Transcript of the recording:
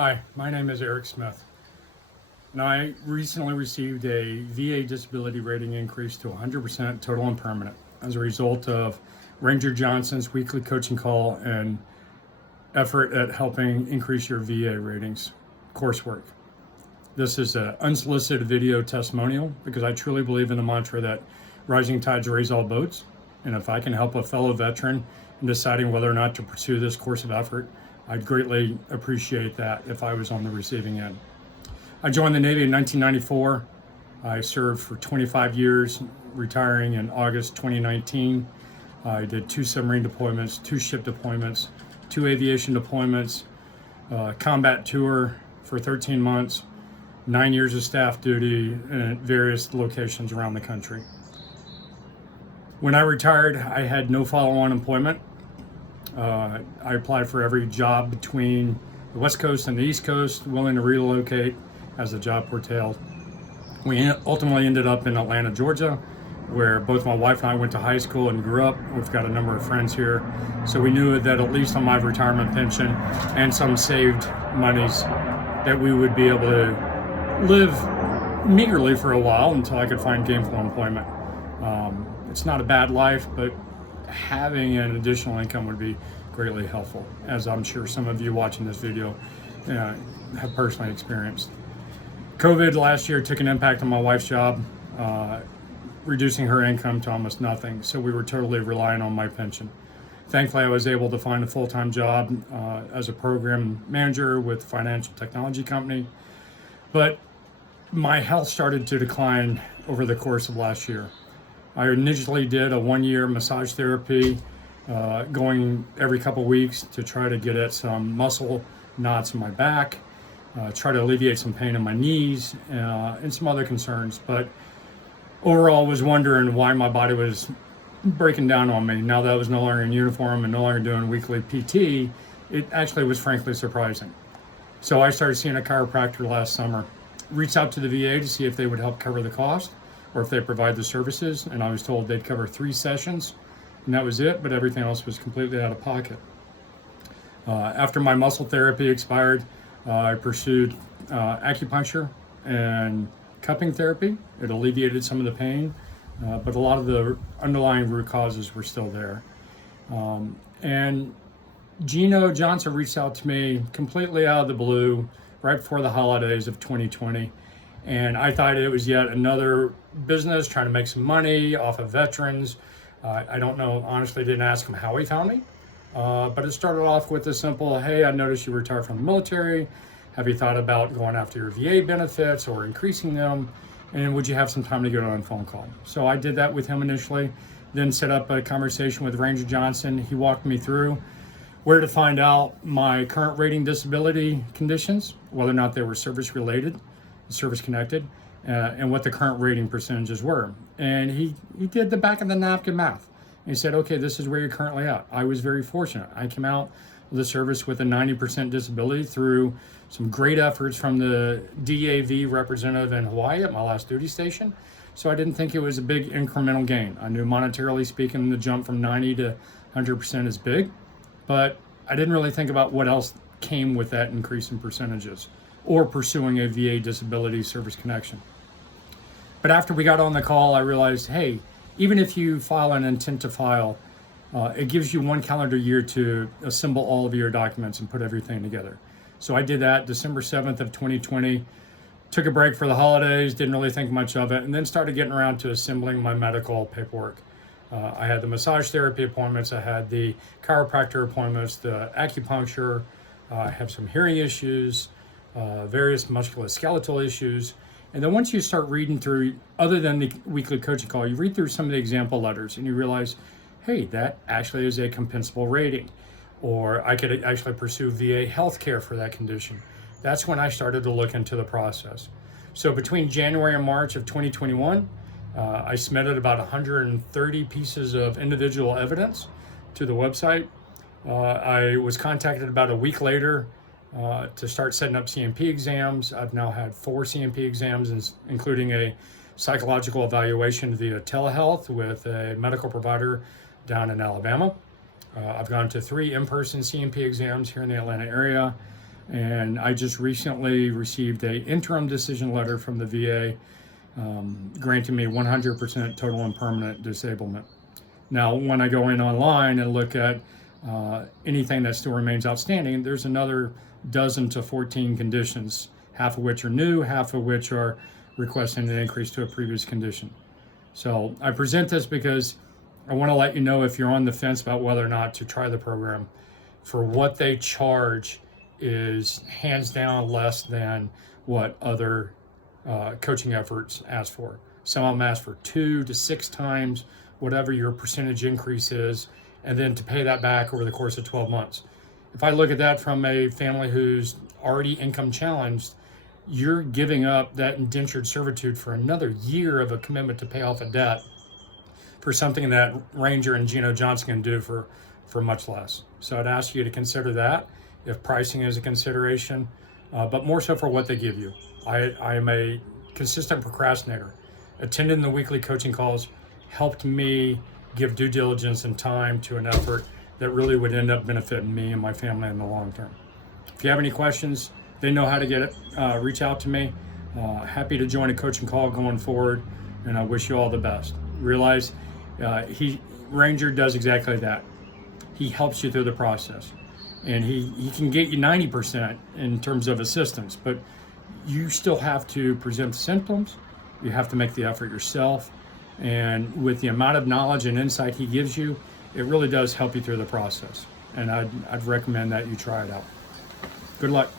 Hi, my name is Eric Smith, and I recently received a VA disability rating increase to 100% total and permanent as a result of Ranger Johnson's weekly coaching call and effort at helping increase your VA ratings coursework. This is an unsolicited video testimonial because I truly believe in the mantra that rising tides raise all boats, and if I can help a fellow veteran in deciding whether or not to pursue this course of effort, I'd greatly appreciate that if I was on the receiving end. I joined the Navy in 1994. I served for 25 years, retiring in August 2019. I did 2 submarine deployments, 2 ship deployments, 2 aviation deployments, combat tour for 13 months, 9 years of staff duty at various locations around the country. When I retired, I had no follow-on employment. I applied for every job between the West Coast and the East Coast, willing to relocate as the job curtailed. We ultimately ended up in Atlanta, Georgia, where both my wife and I went to high school and grew up. We've got a number of friends here. So we knew that at least on my retirement pension and some saved monies that we would be able to live meagerly for a while until I could find gainful employment. It's not a bad life, but having an additional income would be greatly helpful, as I'm sure some of you watching this video have personally experienced. COVID last year took an impact on my wife's job, reducing her income to almost nothing, so we were totally relying on my pension. Thankfully, I was able to find a full-time job as a program manager with a financial technology company, but my health started to decline over the course of last year. I initially did a 1-year massage therapy, going every couple weeks to try to get at some muscle knots in my back, try to alleviate some pain in my knees, and some other concerns. But overall, was wondering why my body was breaking down on me. Now that I was no longer in uniform and no longer doing weekly PT, it actually was frankly surprising. So I started seeing a chiropractor last summer. Reached out to the VA to see if they would help cover the cost, or if they provide the services, and I was told they'd cover 3 sessions, and that was it, but everything else was completely out of pocket. After my muscle therapy expired, I pursued acupuncture and cupping therapy. It alleviated some of the pain, but a lot of the underlying root causes were still there. And Gino Johnson reached out to me completely out of the blue right before the holidays of 2020. And I thought it was yet another business trying to make some money off of veterans. I don't know, honestly, didn't ask him how he found me. But it started off with a simple, hey, I noticed you retired from the military. Have you thought about going after your VA benefits or increasing them? And would you have some time to get on a phone call? So I did that with him initially, then set up a conversation with Ranger Johnson. He walked me through where to find out my current rating disability conditions, whether or not they were service related, service connected, and what the current rating percentages were. And he did the back of the napkin math. And he said, okay, this is where you're currently at. I was very fortunate. I came out of the service with a 90% disability through some great efforts from the DAV representative in Hawaii at my last duty station. So I didn't think it was a big incremental gain. I knew monetarily speaking, the jump from 90 to 100% is big, but I didn't really think about what else came with that increase in percentages, or pursuing a VA disability service connection. But after we got on the call, I realized, hey, even if you file an intent to file, it gives you 1 calendar year to assemble all of your documents and put everything together. So I did that December 7th of 2020, took a break for the holidays, didn't really think much of it, and then started getting around to assembling my medical paperwork. I had the massage therapy appointments, I had the chiropractor appointments, the acupuncture, I have some hearing issues, various musculoskeletal issues. And then once you start reading through, other than the weekly coaching call, you read through some of the example letters and you realize, hey, that actually is a compensable rating, or I could actually pursue VA healthcare for that condition. That's when I started to look into the process. So between January and March of 2021, I submitted about 130 pieces of individual evidence to the website. I was contacted about a week later to start setting up CMP exams. I've now had 4 CMP exams, including a psychological evaluation via telehealth with a medical provider down in Alabama. I've gone to 3 in-person CMP exams here in the Atlanta area. And I just recently received an interim decision letter from the VA granting me 100% total and permanent disablement. Now, when I go in online and look at anything that still remains outstanding, there's another 12 to 14 conditions, half of which are new, half of which are requesting an increase to a previous condition. So I present this because I want to let you know if you're on the fence about whether or not to try the program. For what they charge is hands down less than what other coaching efforts ask for. Some of them ask for 2 to 6 times whatever your percentage increase is, and then to pay that back over the course of 12 months. If I look at that from a family who's already income challenged, you're giving up that indentured servitude for another year of a commitment to pay off a debt for something that Ranger and Gino Johnson can do for much less. So I'd ask you to consider that if pricing is a consideration, but more so for what they give you. I am a consistent procrastinator. Attending the weekly coaching calls helped me give due diligence and time to an effort that really would end up benefiting me and my family in the long term. If you have any questions, they know how to get it. Reach out to me. Happy to join a coaching call going forward, and I wish you all the best. Realize Ranger does exactly that. He helps you through the process, and he can get you 90% in terms of assistance, but you still have to present the symptoms. You have to make the effort yourself, and with the amount of knowledge and insight he gives you, it really does help you through the process. And I'd recommend that you try it out. Good luck.